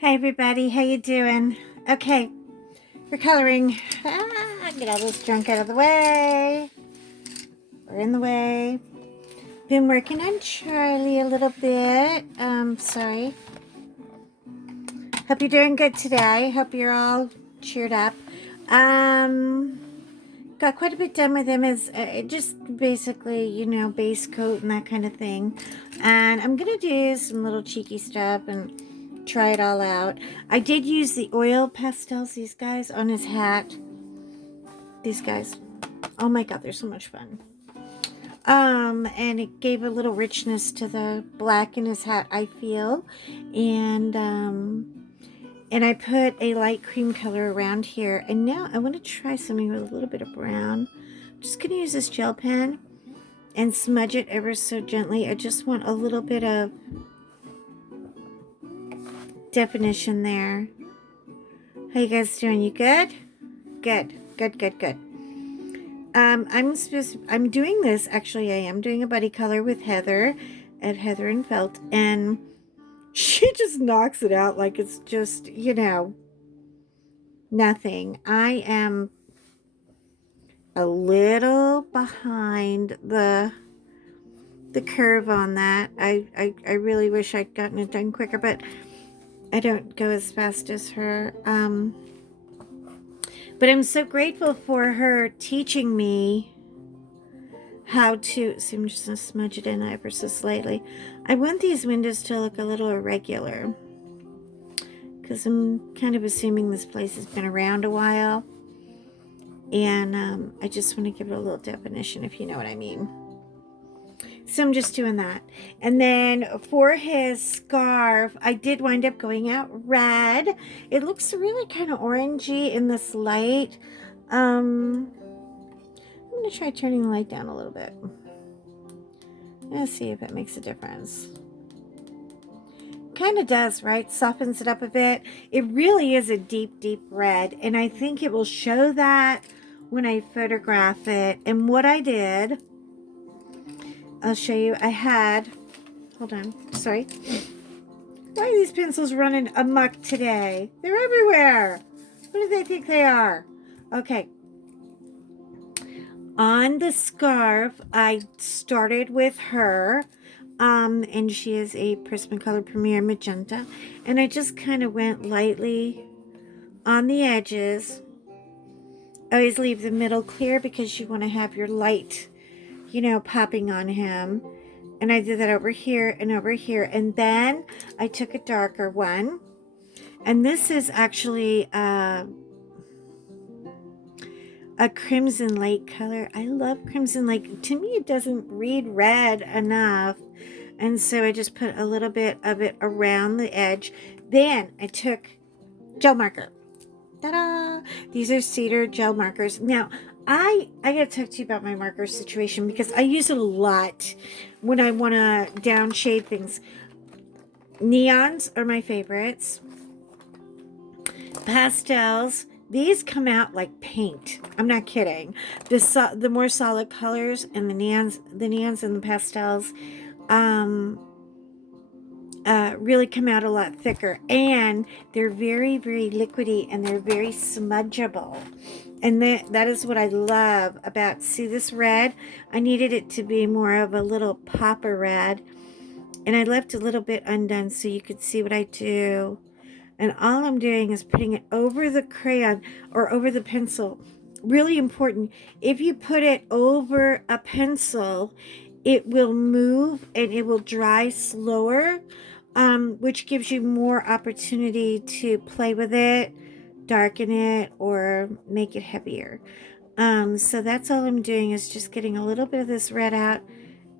Hi everybody, how you doing? Okay, we're coloring. Get all this junk out of the way. We're in the way. Been working on Charlie a little bit. Sorry. Hope you're doing good today. Hope you're all cheered up. Got quite a bit done with him as just basically, base coat and that kind of thing. And I'm gonna do some little cheeky stuff and try it all out. I did use the oil pastels, these guys, on his hat. These guys. Oh my god, they're so much fun. And it gave a little richness to the black in his hat, I feel. And I put a light cream color around here. And now I want to try something with a little bit of brown. I'm just going to use this gel pen and smudge it ever so gently. I just want a little bit of definition there. How you guys doing? You good? Good. I'm doing this, actually I am doing a buddy color with Heather at Heather and Felt, and she just knocks it out like it's just, nothing. I am a little behind the curve on that. I really wish I'd gotten it done quicker, but I don't go as fast as her. But I'm so grateful for her teaching me how to, see, I'm just going to smudge it in ever so slightly. I want these windows to look a little irregular because I'm kind of assuming this place has been around a while. And I just want to give it a little definition, if you know what I mean. So I'm just doing that. And then for his scarf, I did wind up going out red. It looks really kind of orangey in this light. I'm going to try turning the light down a little bit. Let's see if it makes a difference. Kind of does, right? Softens it up a bit. It really is a deep red, and I think it will show that when I photograph it. And what I did, I'll show you. I had, hold on, sorry. Why are these pencils running amok today? They're everywhere. What do they think they are? Okay. On the scarf, I started with her. And she is a Prismacolor Premier Magenta. And I just kind of went lightly on the edges. Always leave the middle clear because you want to have your light, popping on him. And I did that over here and over here. And then I took a darker one. And this is actually a Crimson Lake color. I love Crimson Lake. To me, it doesn't read red enough. And so I just put a little bit of it around the edge. Then I took gel marker. Ta-da! These are cedar gel markers. Now, I got to talk to you about my marker situation because I use it a lot when I want to downshade things. Neons are my favorites. Pastels. These come out like paint. I'm not kidding. The more solid colors and the neons and the pastels really come out a lot thicker, and they're very liquidy, and they're very smudgeable, and that is what I love about, see this red, I needed it to be more of a little popper red, and I left a little bit undone so you could see what I do. And all I'm doing is putting it over the crayon or over the pencil. Really important. If you put it over a pencil, it will move and it will dry slower, which gives you more opportunity to play with it, darken it, or make it heavier. So that's all I'm doing is just getting a little bit of this red out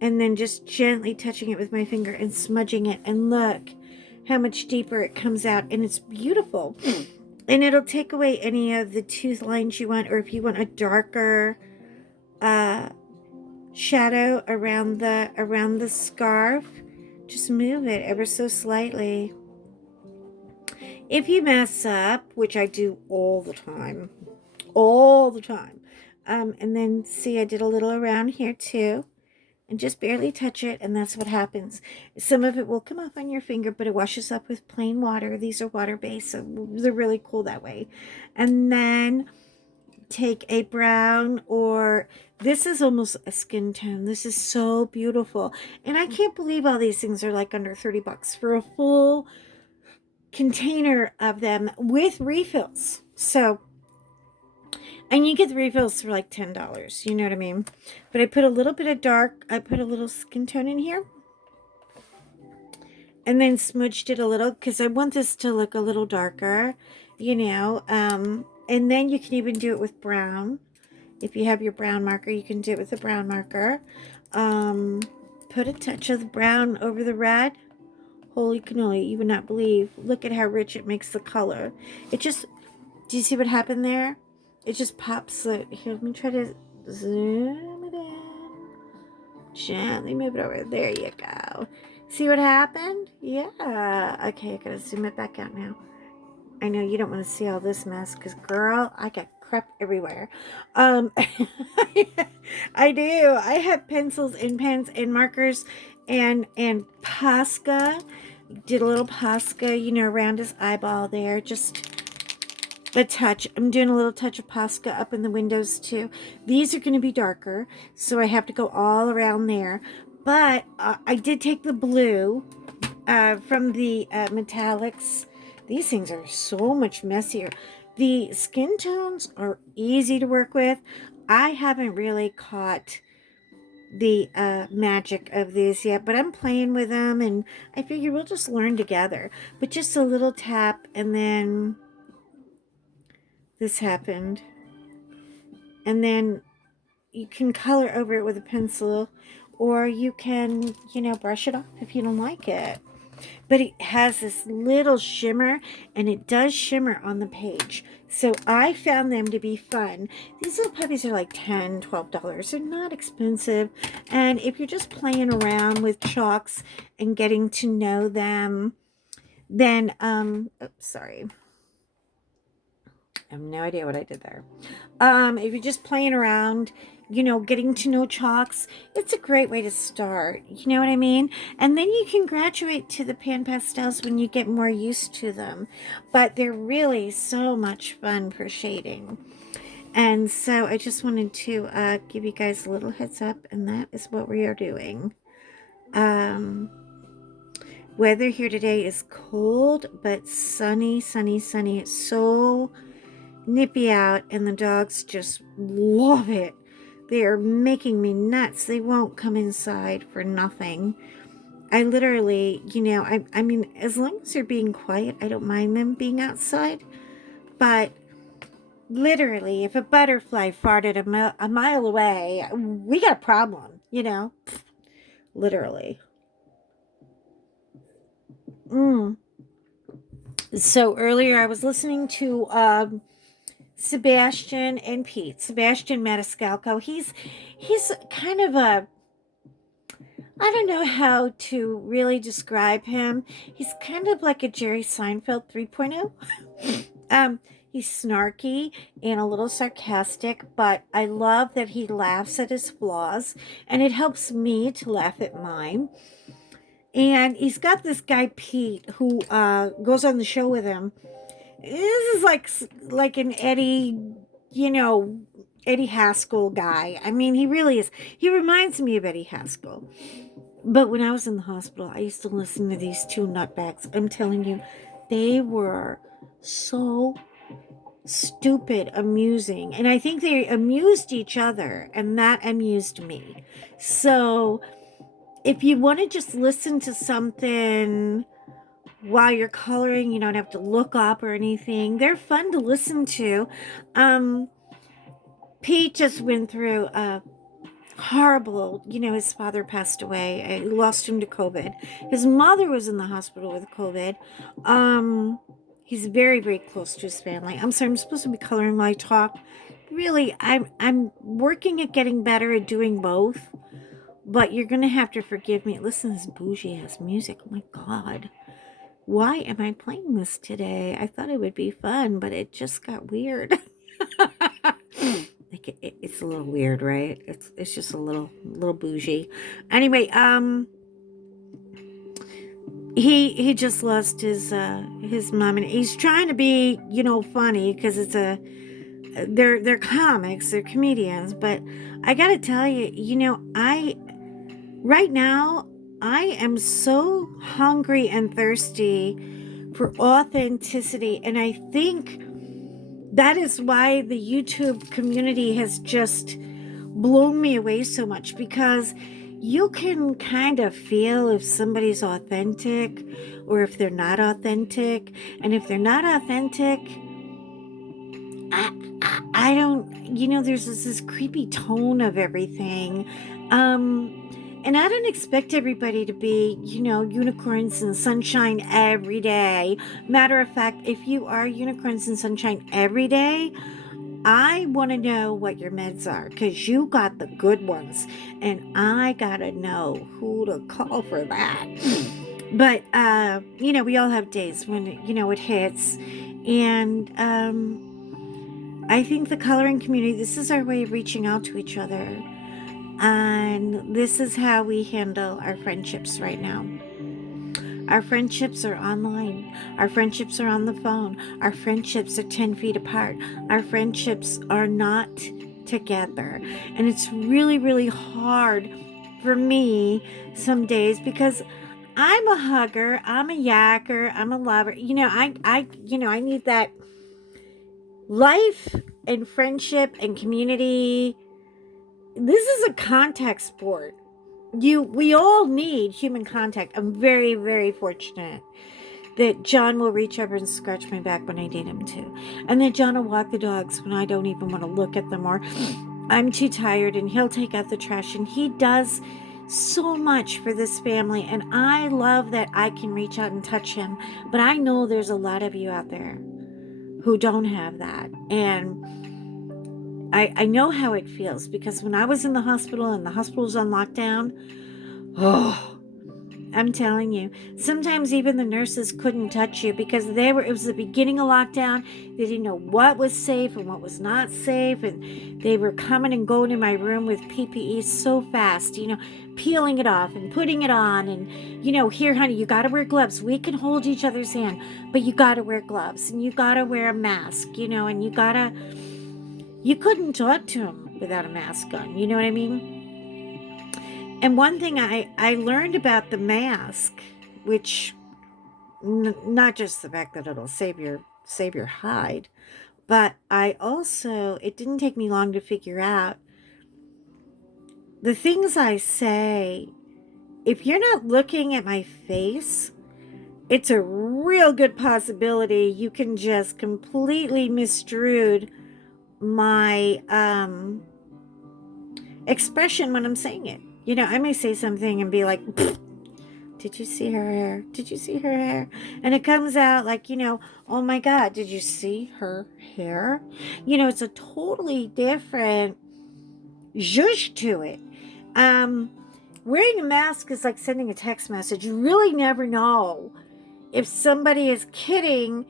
and then just gently touching it with my finger and smudging it. And look how much deeper it comes out, and it's beautiful. And it'll take away any of the tooth lines you want, or if you want a darker shadow around the scarf, just move it ever so slightly. If you mess up, which I do all the time, and then see I did a little around here too, and just barely touch it, and that's what happens. Some of it will come off on your finger, but it washes up with plain water. These are water-based, so they're really cool that way. And then take a brown, or this is almost a skin tone. This is so beautiful. And I can't believe all these things are like under 30 bucks for a full container of them with refills. So, and you get the refills for like $10, you know what I mean? But I put a little bit of dark, I put a little skin tone in here. And then smudged it a little because I want this to look a little darker, you know. And then you can even do it with brown. If you have your brown marker, you can do it with a brown marker. Put a touch of the brown over the red. Holy cannoli, you would not believe. Look at how rich it makes the color. It just, do you see what happened there? It just pops it. Here, let me try to zoom it in. Gently move it over. There you go. See what happened? Yeah. Okay, I gotta zoom it back out now. I know you don't want to see all this mess because, girl, I got crap everywhere. I do. I have pencils and pens and markers and Posca. Did a little Posca, you know, around his eyeball there. Just a touch. I'm doing a little touch of Posca up in the windows too. These are going to be darker, so I have to go all around there. But I did take the blue from the metallics. These things are so much messier. The skin tones are easy to work with. I haven't really caught the magic of these yet, but I'm playing with them, and I figure we'll just learn together. But just a little tap, and then this happened. And then you can color over it with a pencil, or you can, you know, brush it off if you don't like it. But it has this little shimmer, and it does shimmer on the page. So I found them to be fun. These little puppies are like $10, $12. They're not expensive. And if you're just playing around with chalks and getting to know them, then, oops, sorry. I have no idea what I did there. If you're just playing around, you know, getting to know chalks, it's a great way to start. You know what I mean? And then you can graduate to the pan pastels when you get more used to them. But they're really so much fun for shading. And so I just wanted to give you guys a little heads up, and that is what we are doing. Weather here today is cold, but sunny, sunny, sunny. It's so nippy out, and the dogs just love it. They are making me nuts. They won't come inside for nothing. I literally, you know, I mean, as long as they're being quiet, I don't mind them being outside. But literally, if a butterfly farted a mile away, we got a problem, you know? Literally. So earlier I was listening to Sebastian and Pete. Sebastian Maniscalco. He's kind of a, I don't know how to really describe him. He's kind of like a Jerry Seinfeld 3.0. He's snarky and a little sarcastic, but I love that he laughs at his flaws, and it helps me to laugh at mine. And he's got this guy Pete who goes on the show with him. This is like an Eddie, you know, Eddie Haskell guy. I mean, he really is. He reminds me of Eddie Haskell. But when I was in the hospital, I used to listen to these two nutbags. I'm telling you, they were so stupid, amusing. And I think they amused each other, and that amused me. So if you want to just listen to something while you're coloring, you don't have to look up or anything. They're fun to listen to. Pete just went through a horrible, you know, his father passed away. I lost him to COVID. His mother was in the hospital with COVID. He's very, very close to his family. I'm sorry, I'm supposed to be coloring my talk. Really, I'm working at getting better at doing both. But you're going to have to forgive me. Listen to this bougie ass music. Oh my God. Why am I playing this today? I thought it would be fun, but it just got weird. Like it's a little weird, right? It's just a little bougie. Anyway, he just lost his mom, and he's trying to be, funny, because they're comics, they're comedians, but I gotta tell you, I right now I am so hungry and thirsty for authenticity, and I think that is why the YouTube community has just blown me away so much, because you can kind of feel if somebody's authentic or if they're not authentic. And if they're not authentic, I don't, there's this creepy tone of everything. And I don't expect everybody to be, unicorns and sunshine every day. Matter of fact, if you are unicorns and sunshine every day, I want to know what your meds are, because you got the good ones, and I gotta know who to call for that. But we all have days when it hits, and I think the coloring community, this is our way of reaching out to each other, and this is how we handle our friendships right now. Our friendships are online. Our friendships are on the phone. Our friendships are 10 feet apart. Our friendships are not together. And it's really, really hard for me some days, because I'm a hugger, I'm a yacker, I'm a lover. I need that life and friendship and community. This is a contact sport. We all need human contact. I'm very, very fortunate that John will reach over and scratch my back when I need him to, and that John will walk the dogs when I don't even want to look at them, or I'm too tired, and he'll take out the trash, and he does so much for this family, and I love that I can reach out and touch him. But I know there's a lot of you out there who don't have that, and I know how it feels, because when I was in the hospital and the hospital was on lockdown, oh, I'm telling you, sometimes even the nurses couldn't touch you, because it was the beginning of lockdown. They didn't know what was safe and what was not safe. And they were coming and going in my room with PPE so fast, peeling it off and putting it on. And, here, honey, you got to wear gloves. We can hold each other's hand, but you got to wear gloves, and you got to wear a mask, and you couldn't talk to them without a mask on. You know what I mean? And one thing I learned about the mask, which not just the fact that it'll save your hide, but it didn't take me long to figure out the things I say. If you're not looking at my face, it's a real good possibility you can just completely misstrued my expression when I'm saying it. I may say something and be like, did you see her hair? Did you see her hair? And it comes out like, oh my God, did you see her hair? It's a totally different zhuzh to it. Wearing a mask is like sending a text message. You really never know if somebody is kidding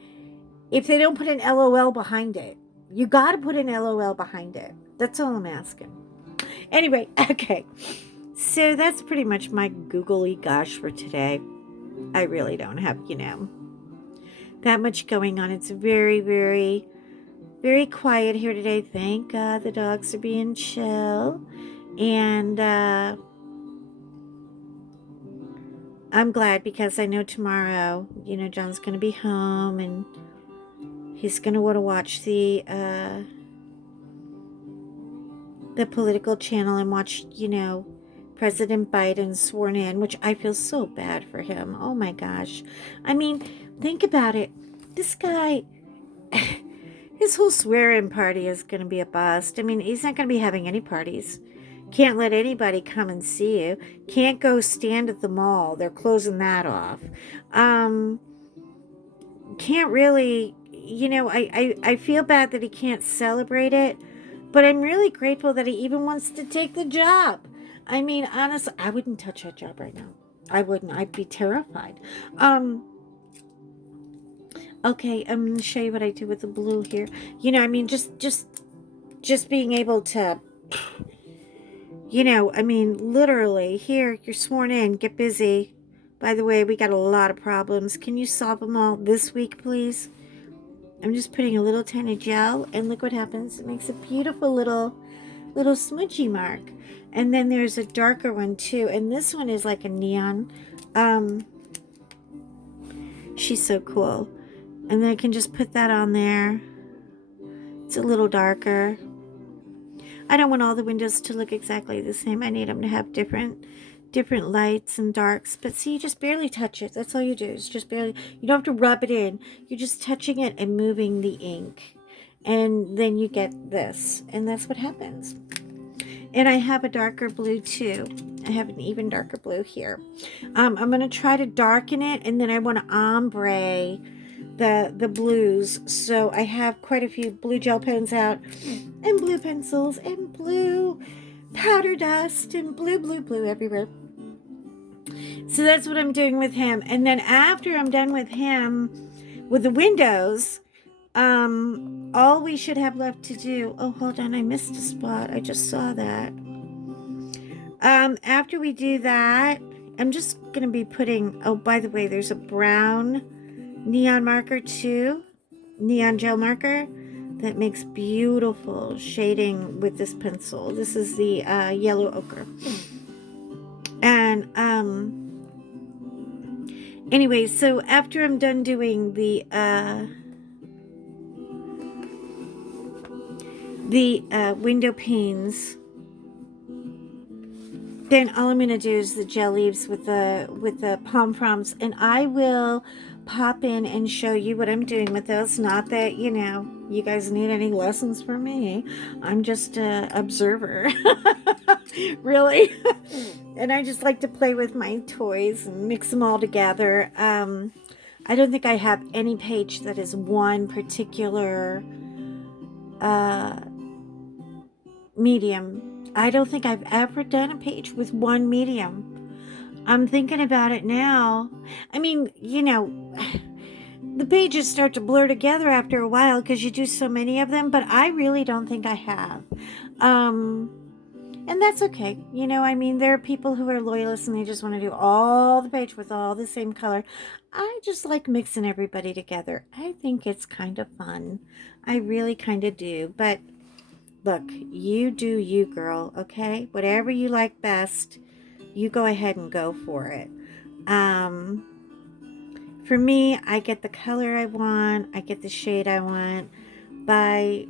if they don't put an LOL behind it. You got to put an LOL behind it. That's all I'm asking. Anyway, okay. So that's pretty much my googly gosh for today. I really don't have, that much going on. It's very, very, very quiet here today. Thank God the dogs are being chill. And I'm glad, because I know tomorrow, John's going to be home, and he's going to want to watch the political channel and watch, President Biden sworn in, which I feel so bad for him. Oh my gosh. I mean, think about it. This guy, his whole swear-in party is going to be a bust. I mean, he's not going to be having any parties. Can't let anybody come and see you. Can't go stand at the mall. They're closing that off. Can't really, I feel bad that he can't celebrate it, but I'm really grateful that he even wants to take the job. I mean, honestly, I wouldn't touch that job right now. I wouldn't. I'd be terrified. Okay, I'm going to show you what I do with the blue here. I mean, just just being able to, you know, I mean, literally, here, you're sworn in, get busy. By the way, we got a lot of problems. Can you solve them all this week, please? I'm just putting a little tiny gel, and look what happens. It makes a beautiful little smudgy mark. And then there's a darker one too, and this one is like a neon. She's so cool. And then I can just put that on there. It's a little darker. I don't want all the windows to look exactly the same. I need them to have different lights and darks. But see, you just barely touch it. That's all you do, is just barely. You don't have to rub it in. You're just touching it and moving the ink. And then you get this. And that's what happens. And I have a darker blue too. I have an even darker blue here. I'm going to try to darken it, and then I want to ombre the blues. So I have quite a few blue gel pens out, and blue pencils, and blue powder dust, and blue everywhere. So that's what I'm doing with him. And then after I'm done with him, with the windows, all we should have left to do, oh, hold on, I missed a spot. I just saw that. After we do that, I'm just going to be putting, oh, by the way, there's a brown neon marker too, neon gel marker, that makes beautiful shading with this pencil. This is the yellow ochre. And anyway, so after I'm done doing the window panes, then all I'm going to do is the gel leaves with the pom poms, and I will pop in and show you what I'm doing with those. Not that, you know, you guys need any lessons from me. I'm just an observer. Really. And I just like to play with my toys and mix them all together. I don't think I have any page that is one particular medium. I don't think I've ever done a page with one medium. I'm thinking about it now. I mean, you know, the pages start to blur together after a while because you do so many of them, but I really don't think I have. And that's okay. You know, I mean, there are people who are loyalists and they just want to do all the page with all the same color. I just like mixing everybody together. I think it's kind of fun. I really kind of do. But look, you do you, girl, okay? Whatever you like best, you go ahead and go for it. For me, I get the color I want, I get the shade I want by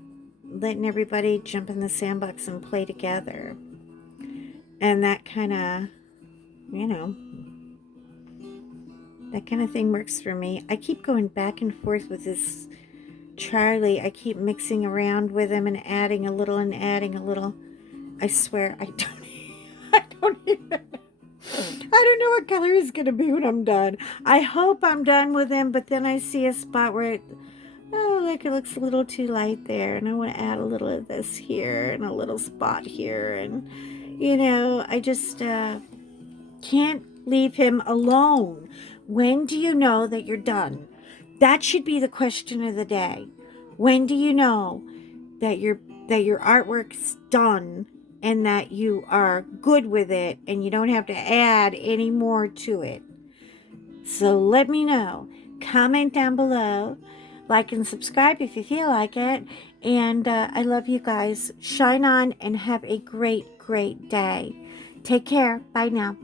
letting everybody jump in the sandbox and play together. And that kind of, you know, that kind of thing works for me. I keep going back and forth with this Charlie. I keep mixing around with him and adding a little and adding a little. I swear, I don't even, I don't know what color he's going to be when I'm done. I hope I'm done with him, but then I see a spot where it, oh, like it looks a little too light there, and I want to add a little of this here and a little spot here, and, you know, I just can't leave him alone. When do you know that you're done? That should be the question of the day. When do you know that your artwork's done and that you are good with it and you don't have to add any more to it? So let me know. Comment down below. Like and subscribe if you feel like it. And I love you guys. Shine on and have a great, great day. Take care. Bye now.